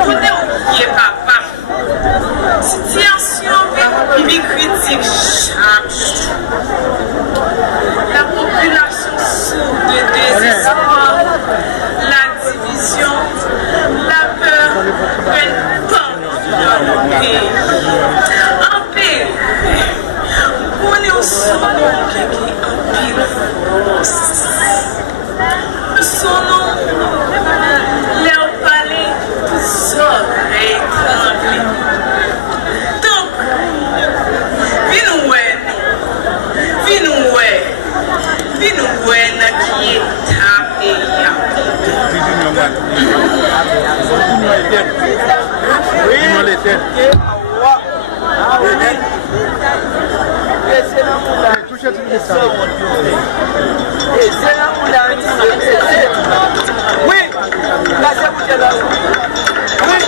oublié, papa. Situation qui critique chaque jour. La population souffre de désespoir, la division, la peur prennent tant dans le pays. En paix, on est au sommet qui est en pile force. Son nom, leur palais, tous oreilles tremblées. Donc, viens-nous, qui est tapé. Oui, là c'est vous qui êtes là. Oui.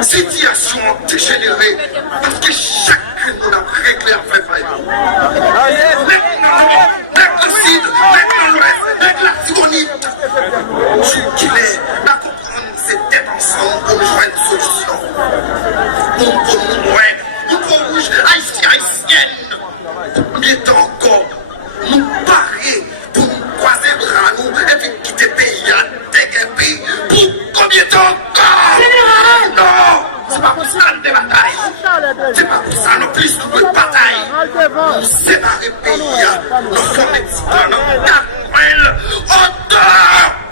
Situation dégénérée parce que chacun nous a réglé à faire faille. Avec le Sud, avec l'Ouest, avec la Tibonite. Je qu'il est, à comprendre ces têtes ensemble pour nous joindre une solution. Nous pour rouge, haïtienne. Mieux encore, nous parier pour nous croiser le bras nous et puis quitter le pays à déguerpir. Pour combien de temps encore? Non! C'est pas pour ça de bataille. C'est pas pour ça non plus de bataille. Nous séparer le pays, nous sommes mexicains, nous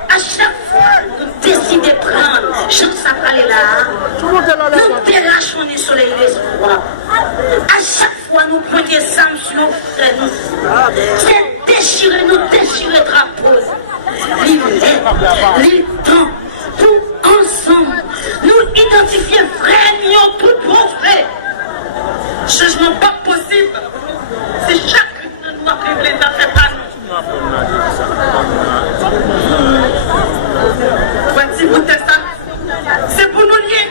à chaque fois nous décidons de prendre, je ne sais pas aller là, nous délâchons du soleil l'espoir. À chaque fois nous prenons des âmes sur nos frères, nous. C'est déchirer, nous déchirer drapeau. Les temps, pour ensemble, nous identifier vraiment tout bon frère. Changement pas possible. C'est chacun de nous a réglé d'affaires pas nous. Voici vous ça. C'est pour nous lier.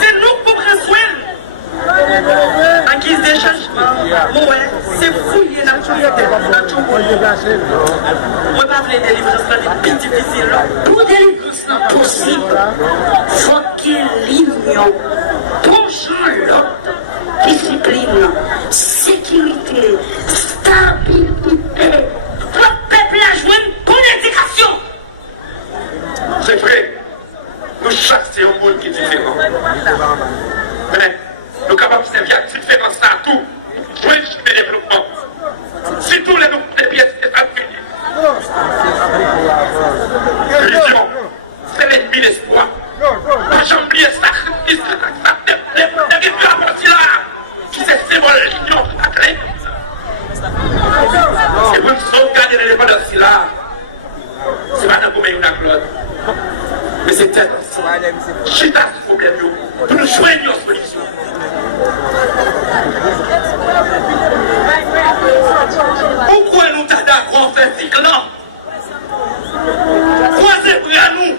C'est nous pour prendre soin. En guise de changement, ouais, c'est fouiller la communauté. Moi, pas les délivrances, c'est plus difficile. Pour délivrance non possible, faut qu'il l'union, plongeant l'autre, discipline, sécurité, stabilité. Le peuple a joué une bonne éducation. C'est vrai, nous chaque c'est un monde qui est différent. Mais nous sommes capables de servir chita ce problème pour nous joindre une solution. Pourquoi nous sommes d'accord faire cycle là? Croisez bras nous.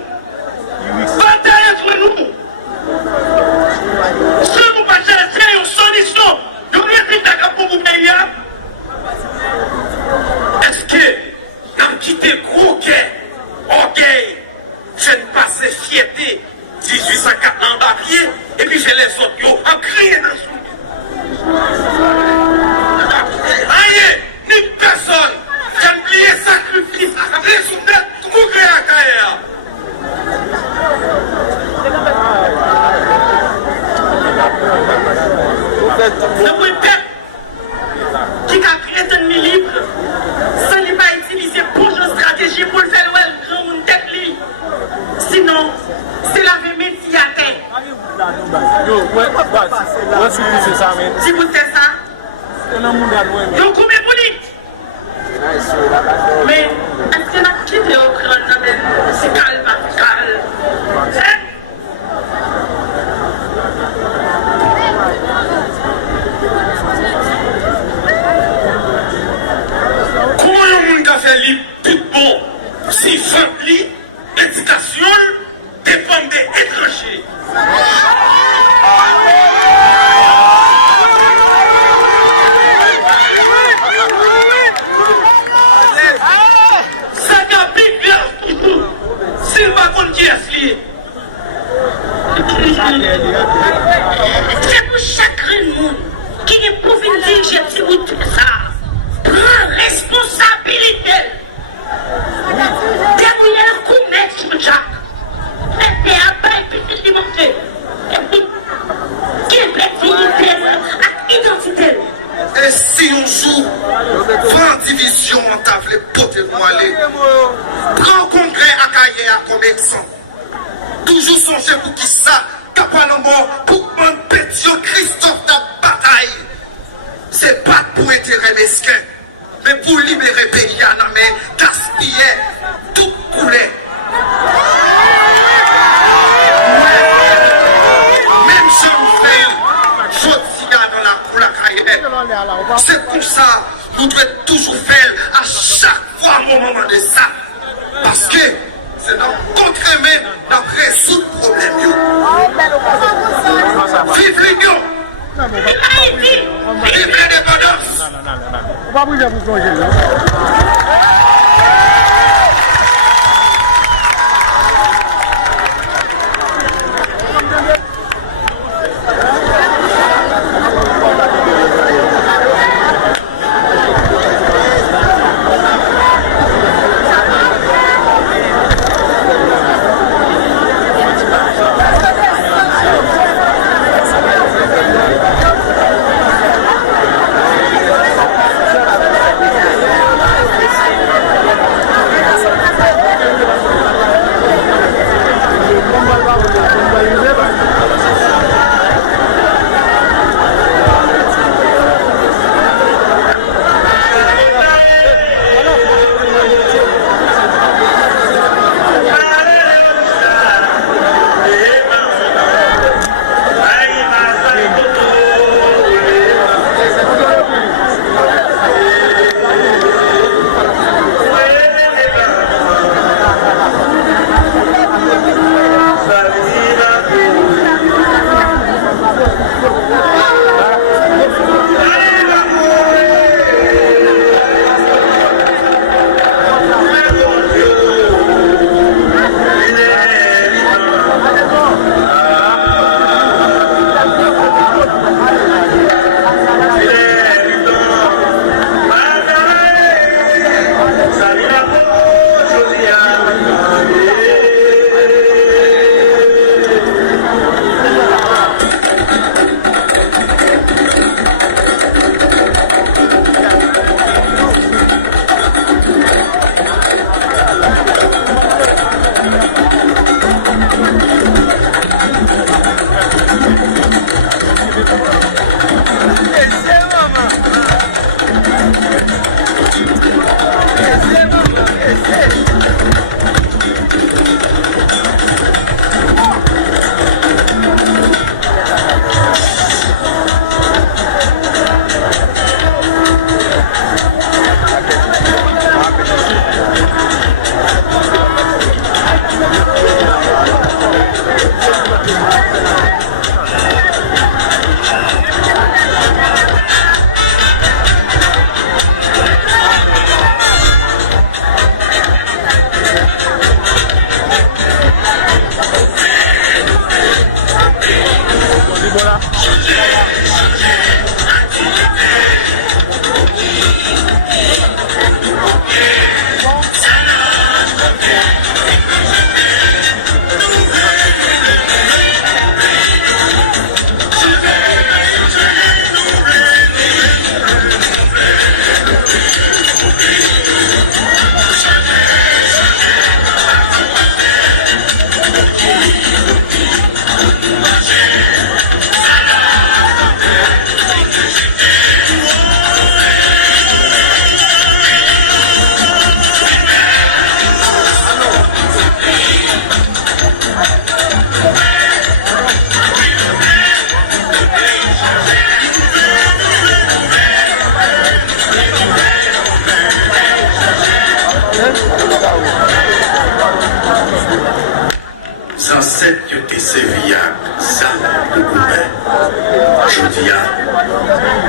Bataille entre nous. Si nous ne pas chercher une solution, nous résultats pour vous payer. Est-ce que nous avons quitté gros orgueil, je ne passe fierté, 1804 ans d'arrière, et puis j'ai les autres qui ont crié dans le sous. Rien, ni personne, j'ai oublié sacrifice, les soldats, comment créer à carrière? Le peuple qui a créé un ennemi libre, ça n'est pas utilisé pour une stratégie pour le faire le grand monde tête li. Sinon, c'est la même métier à terre. Si vous faites ça, donc combien vous dites? Mais est-ce que la quitté au crâne, c'est calme, calme. Comment le monde a fait tout bon? Si famille, l'éducation dépend des étrangers. Ça n'a plus grave toujours. S'il va qu'on qui est lié. C'est pour chaque monde qui est pour venir dire j'ai tout ça. Prends responsabilité. Débrouillez le coup, mec, Jacques. Mettez un bail, puis c'est démontré. Et puis, qui est flexibilité à identité. Et si on joue 20 divisions en table, les potes vont aller. Prends congrès à Kaye comme exemple. Toujours songer pour qui ça, Kapanombo, pour mon petit Christophe de bataille. C'est pas pour intérêt mesquin, mais pour libérer le pays à la main, gaspiller, tout couler. Même si on fait, je dans la cour la Kaye. C'est pour ça, nous devons toujours faire à chaque fois au moment de ça. Parce que c'est dans contre même dans résoudre le problème. Vive l'union! Vive l'indépendance!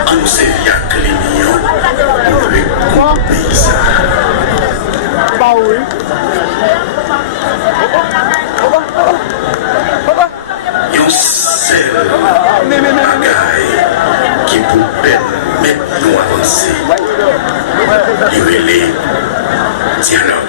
on nous servir à Clémion, on veut couper ça. Bah oui. Yon seul bagaille qui peut permettre de nous avancer. Il est dialogue.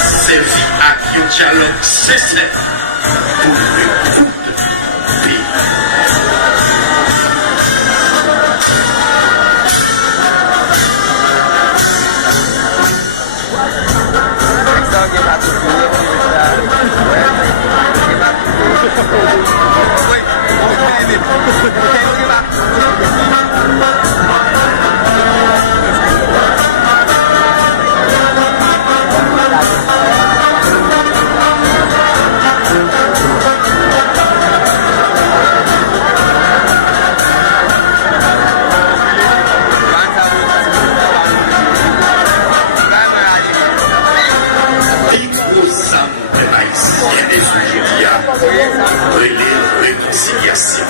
servi à un dialogue sincère pour le groupe pays. Réconciliation.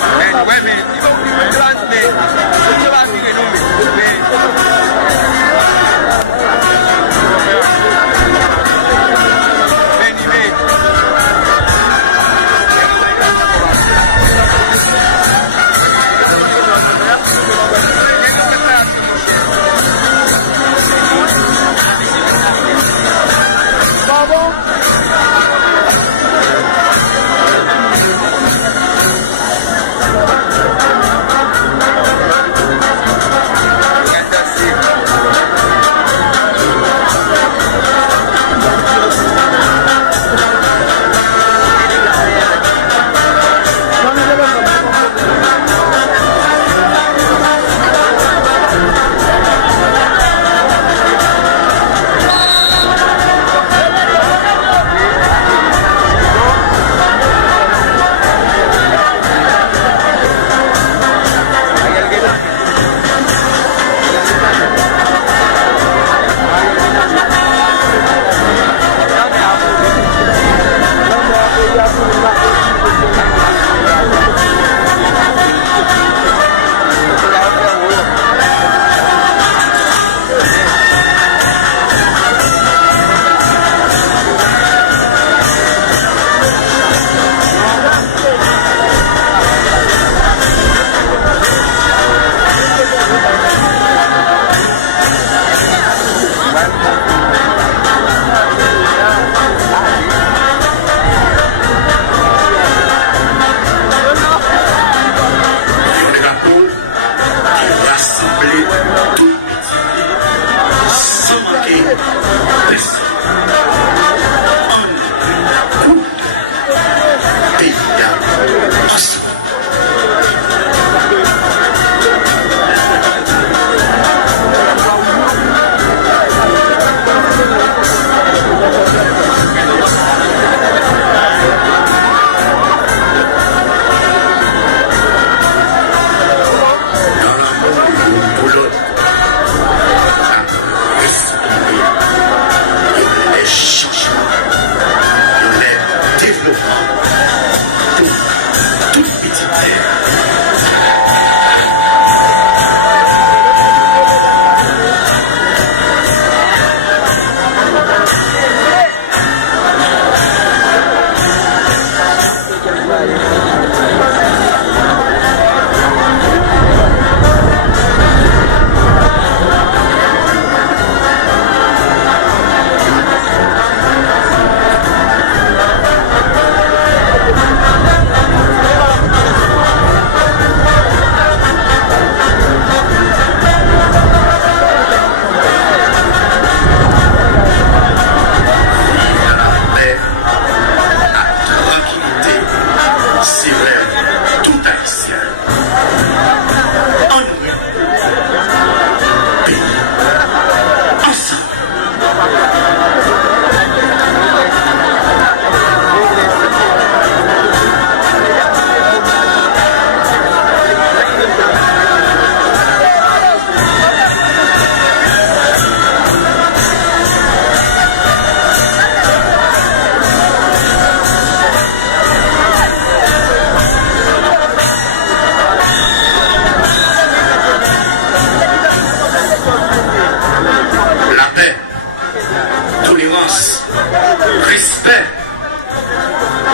Respect,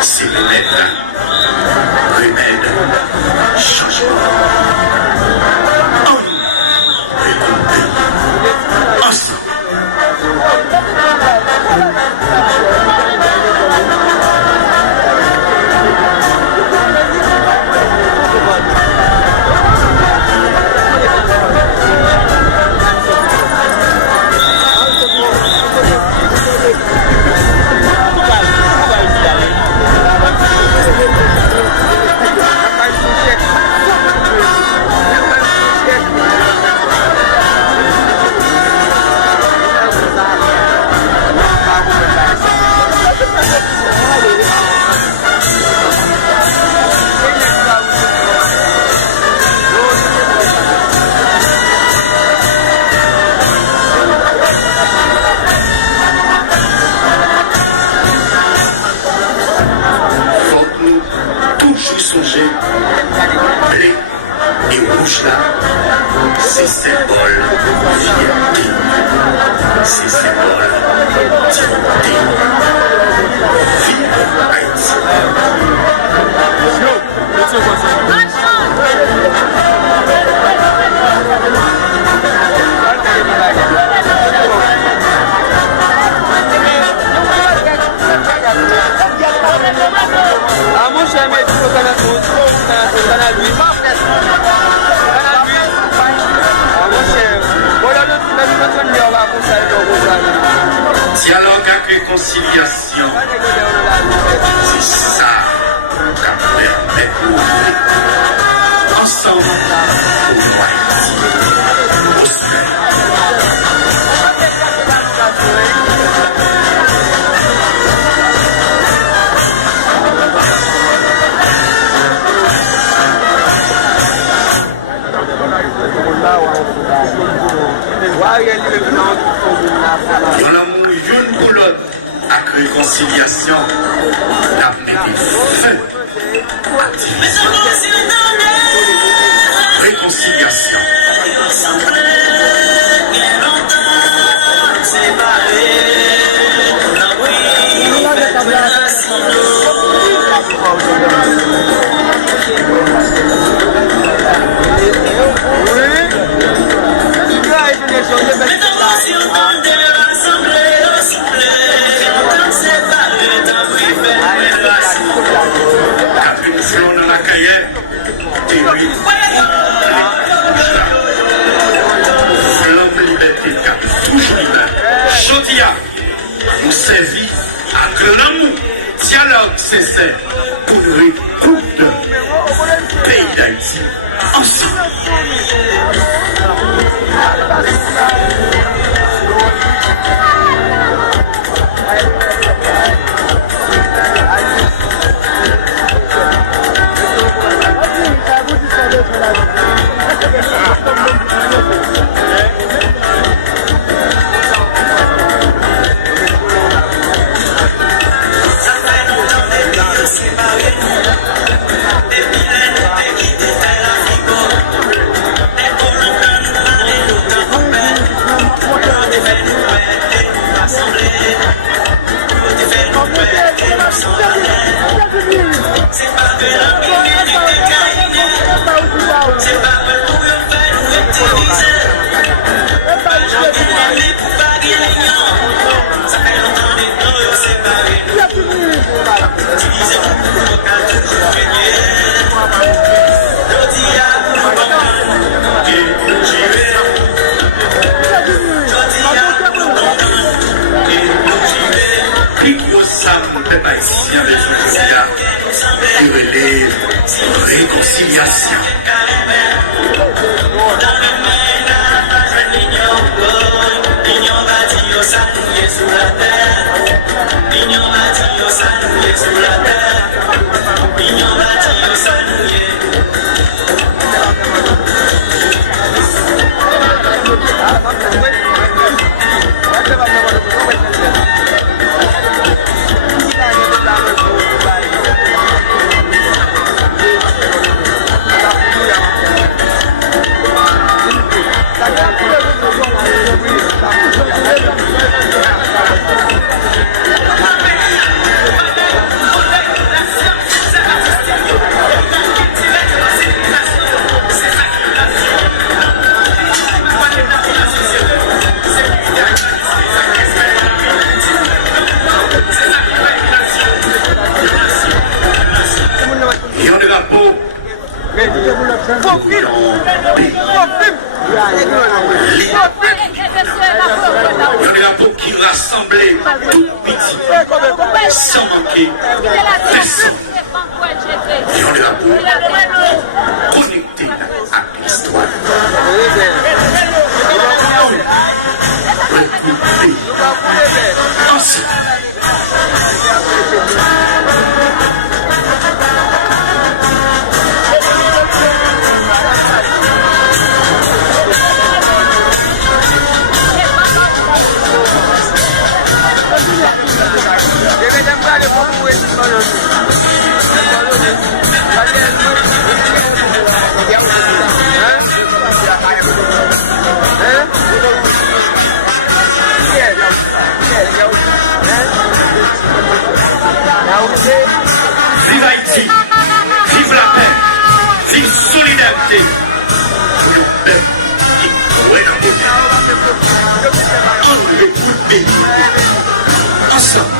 c'est l'aide, remède, changement. Homme et compris, ensemble. la réconciliation, c'est ça qui permet nous ensemble pour nous Haïti prospère. Il y en a une pour l'autre avec réconciliation, la mettez fin. Réconciliation. Une fleur dans la cahier, et oui, flamme liberté, cap, toujours libre. Chodia, nous servit à l'amour, dialogue sincère pour nous récoudre le pays d'Haïti ensemble. Réconciliation. Le drapeau qui rassemblait tout petit, sans manquer personne. Et un drapeau connecté à l'histoire. Regroupé ensemble. Vive Haïti, vive la paix, vive solidarité pour le peuple qui croit dans le bonheur. On l'écoute ensemble.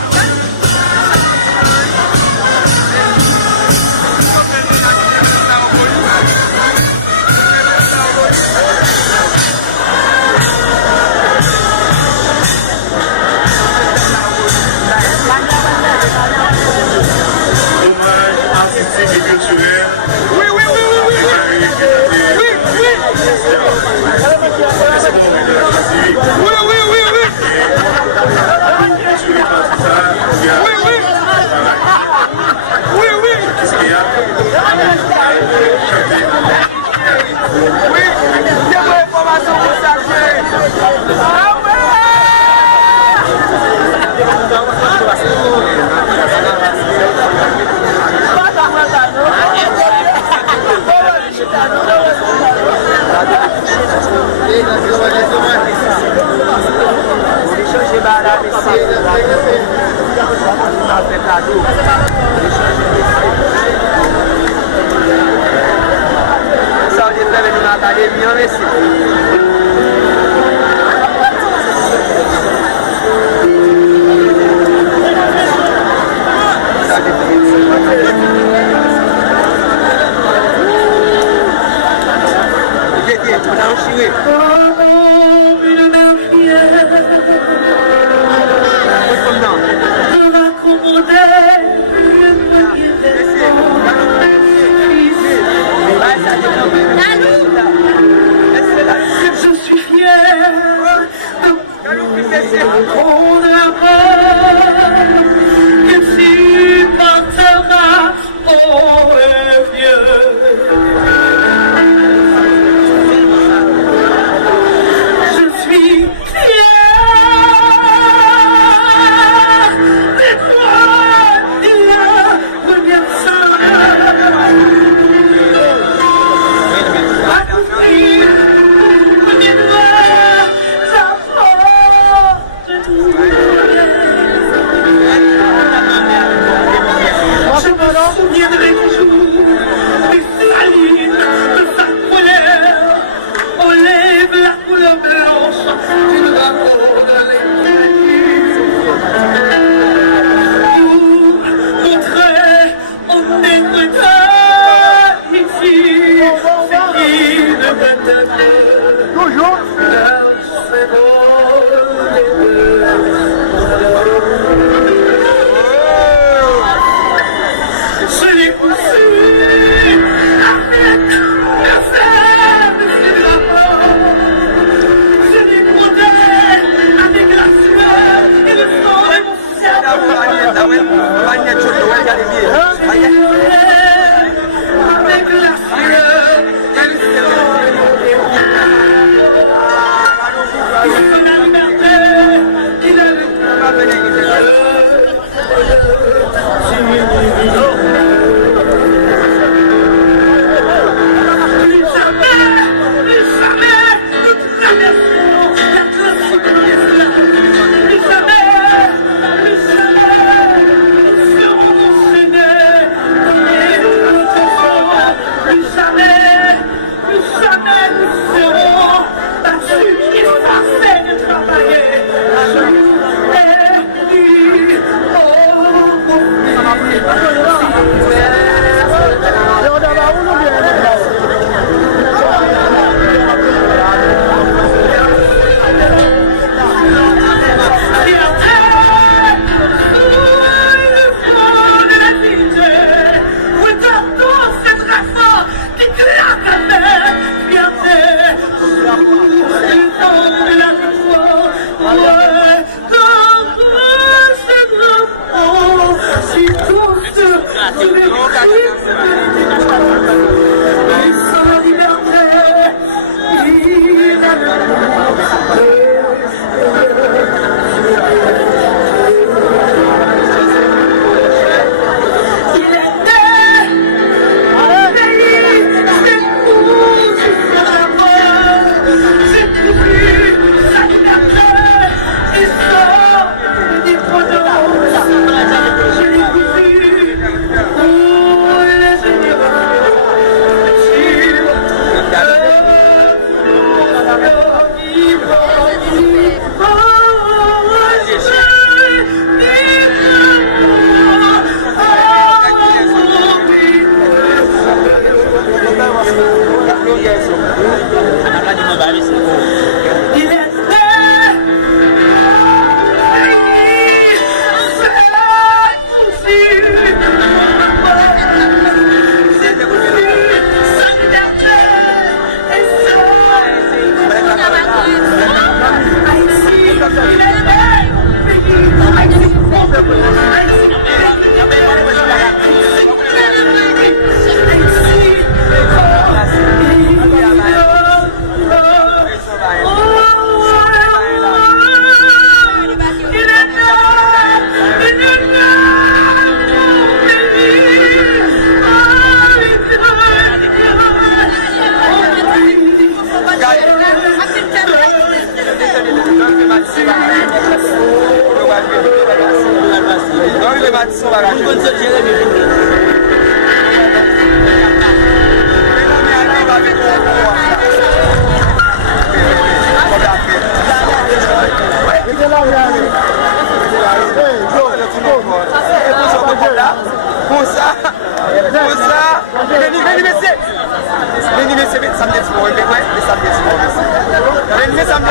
Ça, on est fait une académie en Messie. Je suis fier de prendre la parole que tu porteras au vieux. Je suis fier de toi, la première sœur. Je me souviendrai toujours des salines de sa colère. On lève la couleur blanche du drapeau de l'Église. Pour montrer au décréteur ici ce qui ne peut être toujours je l'ai poussé avec le fer de ses drapeaux. Je l'ai brodé avec la sueur et le sang de mon cerveau. Je l'ai brodé avec la sueur et le sang de mon la liberté qu'il avait. Si tout Matson va raconter. Pour ça, veni messieurs, samedi c'est mon messieurs, samedi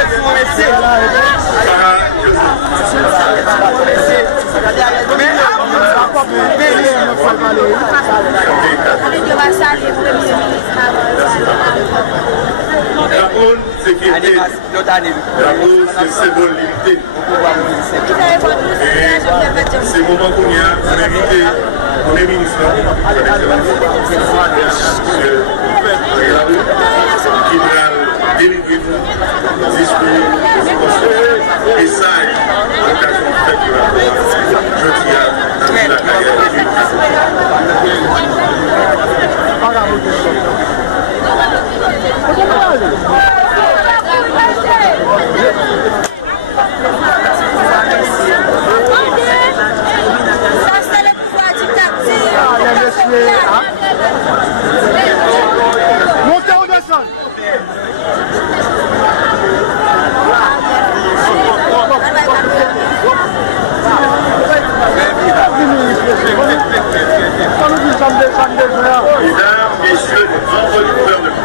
c'est mon messieurs. c'est symbole limité. C'est le moment qu'on y a, on invité les ministres, qui va délivrer le discours, et ça, l'occasion de faire je dis à la carrière. Montez, on descend. Mesdames, messieurs, membres du gouvernement,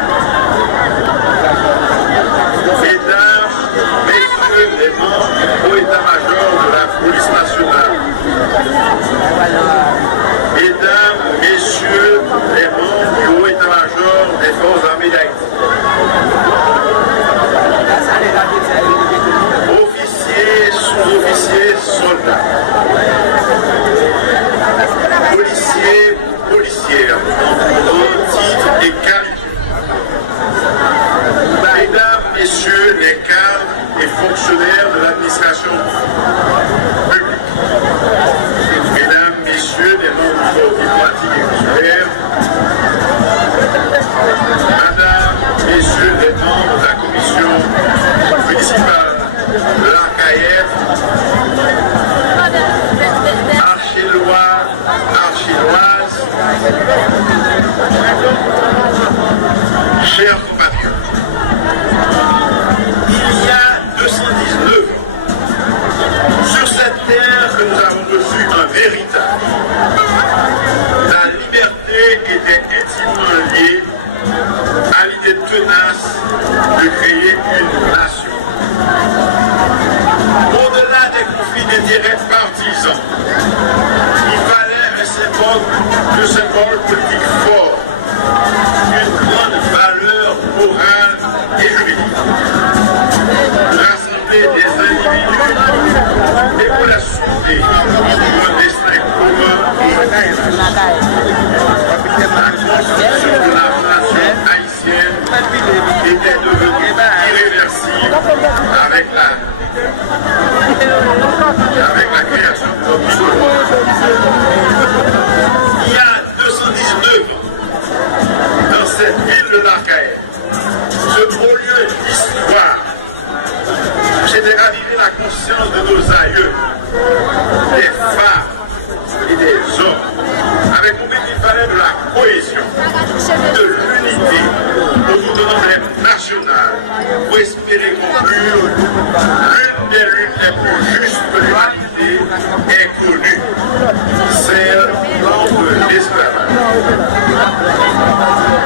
mesdames, messieurs les membres du haut état-major de la police nationale, mesdames, messieurs les membres du haut état-major des forces armées d'Haïti, officiers, sous-officiers, soldats, policiers, policières, titres et qualités, mesdames, messieurs les cadres et fonctionnaires de l'administration publique, mesdames, messieurs les membres du corps diplomatique et consulaire, madame, messieurs les membres de la commission municipale de l'Arcaïef, archélois, archéloises, chers compatriotes, il y a 219 ans, sur cette terre que nous avons reçu un véritable, la liberté était intimement liée à l'idée tenace de créer une nation. Au-delà des conflits d'intérêts partisans, il fallait un symbole politique fort, une grande valeur morale et juridique. Rassembler des individus et pour la sauver pour un destin commun et la construction de la nation haïtienne était devenue irréversible avec la création de notre il y a 219 ans, dans cette ville de l'Arcaïef, ce beau lieu d'histoire, j'étais ravivé la conscience de nos aïeux, des femmes et des hommes, avec combien il fallait de la cohésion, de l'unité autour de l'emblème national pour espérer conclure l'une des luttes les plus justes de l'humanité est connue, celle contre l'esclavage.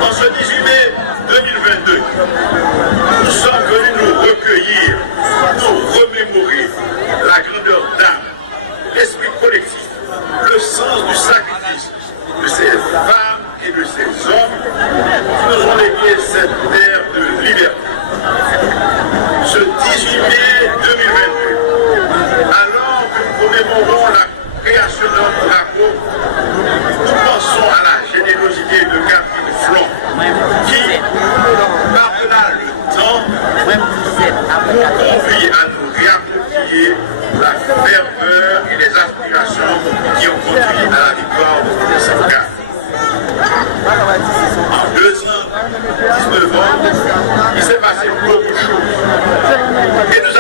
En ce 18 mai 2022, nous sommes venus nous recueillir, nous remémorer la grandeur d'âme, l'esprit collectif, le sens du sacrifice de ces femmes et de ces hommes qui nous ont légué cette terre de liberté. Ce 18 mai 2022, alors que nous commémorons la création de notre drapeau, nous pensons à la générosité de Catherine Flon, qui, par-delà le temps, nous convie à nous réapproprier la ferveur et les aspirations qui ont conduit à la victoire de 1904. En 2 ans, 19 ans, il s'est passé beaucoup de choses. Et nous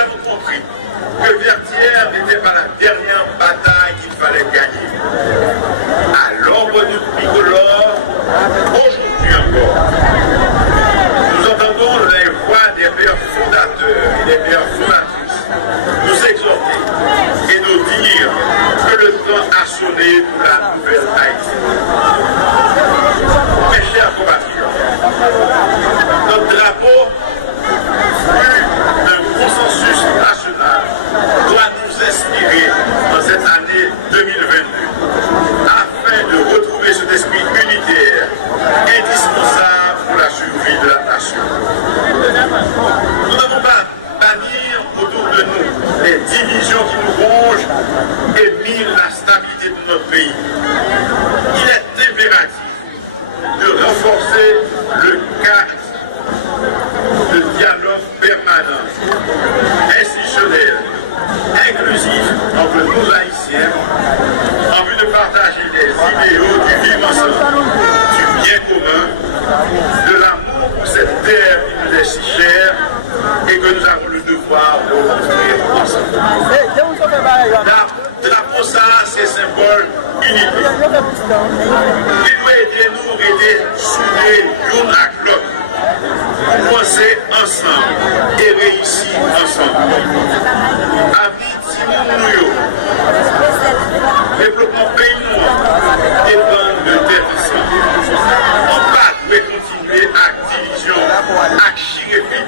haïtienne en vue de partager des idéaux du vivre ensemble, du bien commun, de l'amour pour cette terre qui nous est si chère et que nous avons le devoir de construire ensemble. Drapeau ça, c'est symbole unité. Il doit aider nous, aider souder l'un à l'autre. Penser ensemble et réussir ensemble. Avis Timounouyo, développement pays noir dépend de tête ensemble. On ne pas continuer à division, à chirépit,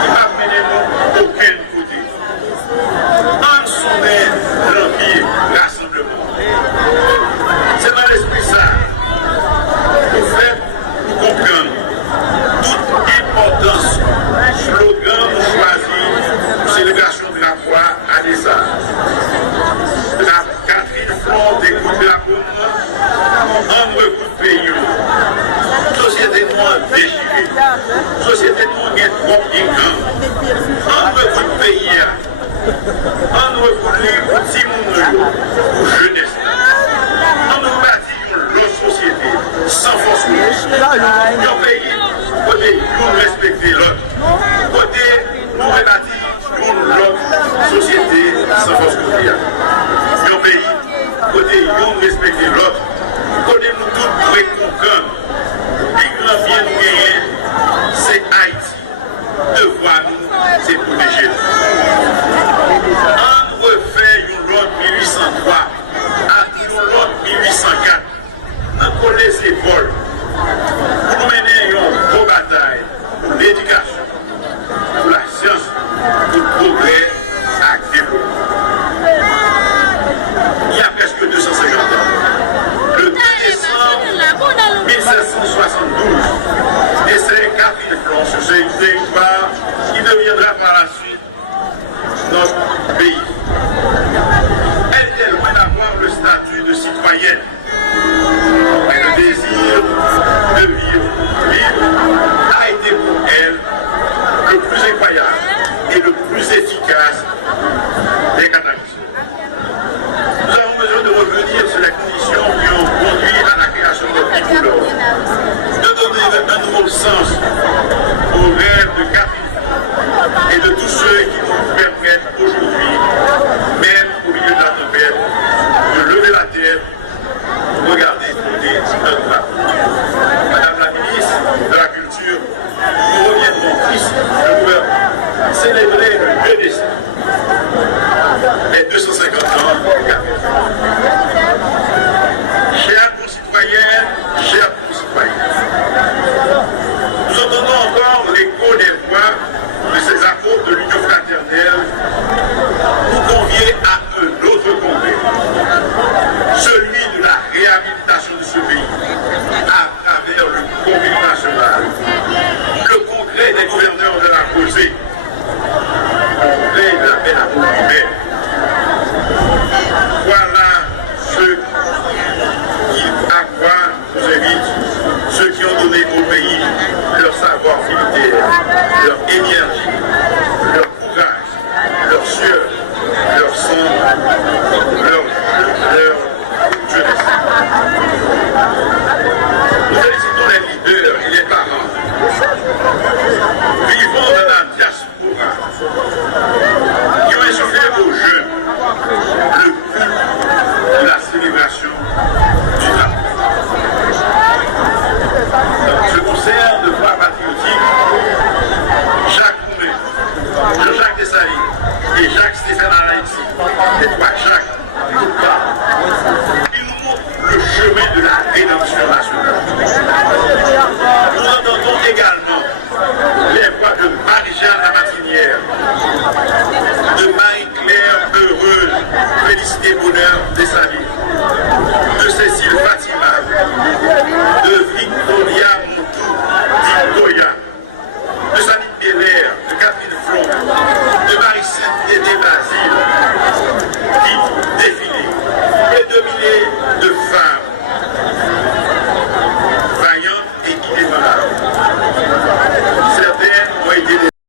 qui va mener nous aucun côté. En sommet, l'empire, rassemblement. C'est dans l'esprit ça. Au fait, nous comprenons toute importance, slogan choisi pour célébration de la foi à des arts. La Catherine Flore d'écoute la commune, un recours de pays. Société noire déchirée, société noire qui est trop ignorante, un recours de pays. On nous reconnaît pour Timounouyo, pour jeunesse. On nous bâtit une autre société, sans force rouge. Nos pays, côté nous respecter l'autre. Côté nous rebâtir une autre société, sans force rouge.